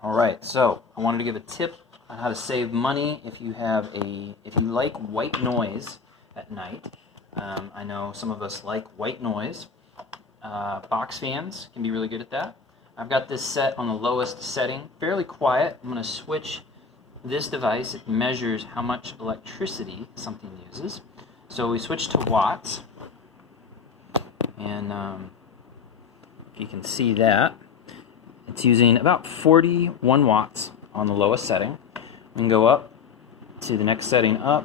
All right, so I wanted to give a tip on how to save money if you like white noise at night. I know some of us like white noise. Box fans can be really good at that. I've got this set on the lowest setting, fairly quiet. I'm going to switch this device. It measures how much electricity something uses. So we switch to watts, and if you can see that, it's using about 41 watts on the lowest setting. We can go up to the next setting up,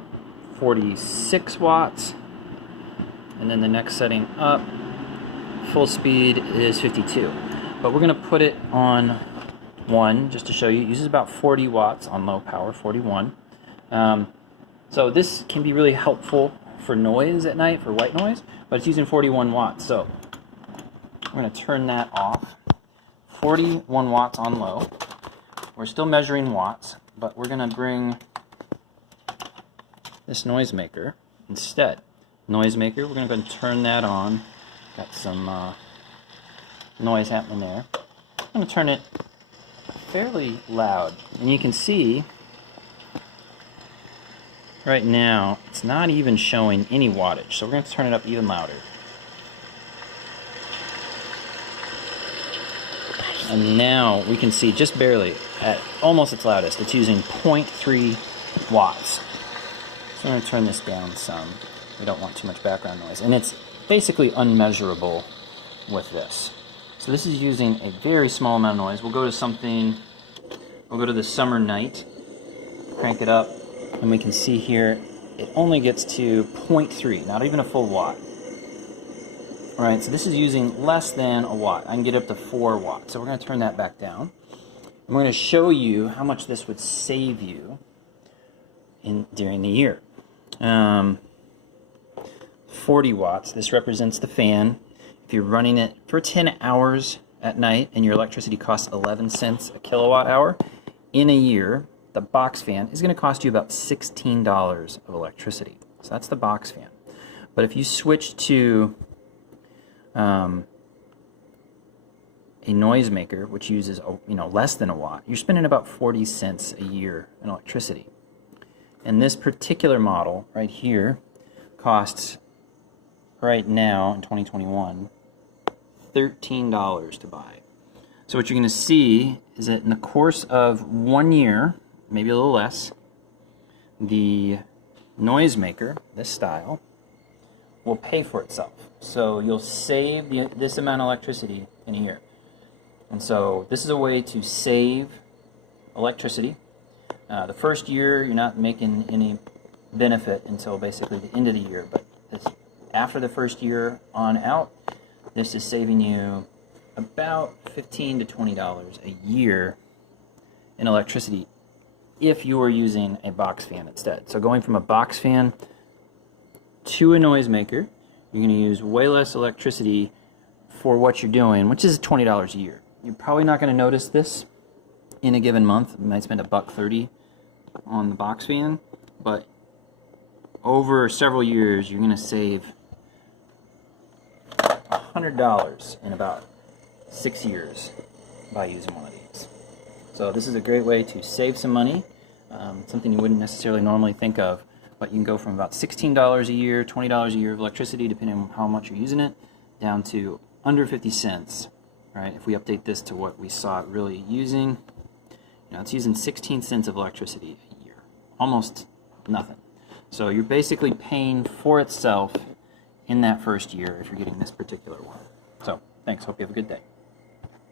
46 watts, and then the next setting up, full speed is 52. But we're going to put it on 1 just to show you. It uses about 40 watts on low power, 41. So this can be really helpful for noise at night, for white noise, but it's using 41 watts. So we're going to turn that off. 41 watts on low. We're still measuring watts, but we're going to bring this noisemaker instead. Noisemaker, we're going to go and turn that on. Got some noise happening there. I'm going to turn it fairly loud, and you can see right now it's not even showing any wattage, so we're going to turn it up even louder. And now we can see just barely at almost its loudest. It's using 0.3 watts. So I'm going to turn this down some. We don't want too much background noise. And it's basically unmeasurable with this. So this is using a very small amount of noise. We'll go to the summer night, crank it up, and we can see here it only gets to 0.3, not even a full watt. Alright, so this is using less than a watt. I can get up to 4 watts. So we're going to turn that back down. And we're going to show you how much this would save you during the year. 40 watts. This represents the fan. If you're running it for 10 hours at night and your electricity costs 11 cents a kilowatt hour, in a year, the box fan is going to cost you about $16 of electricity. So that's the box fan. But if you switch to a noisemaker, which uses less than a watt, you're spending about 40 cents a year in electricity. And this particular model right here costs right now in 2021 $13 to buy. So what you're going to see is that in the course of 1 year, maybe a little less, the noisemaker, this style, will pay for itself. So you'll save this amount of electricity in a year. And so this is a way to save electricity. The first year you're not making any benefit until basically the end of the year, but after the first year on out, this is saving you about $15 to $20 a year in electricity if you are using a box fan instead. So going from a box fan to a noisemaker, you're going to use way less electricity for what you're doing, which is $20 a year. You're probably not going to notice this in a given month. You might spend $1.30 on the box fan, but over several years, you're going to save $100 in about 6 years by using one of these. So this is a great way to save some money, something you wouldn't necessarily normally think of. But you can go from about $16 a year, $20 a year of electricity, depending on how much you're using it, down to under 50 cents. Right? If we update this to what we saw it really using, it's using 16 cents of electricity a year, almost nothing. So you're basically paying for itself in that first year if you're getting this particular one. So thanks. Hope you have a good day.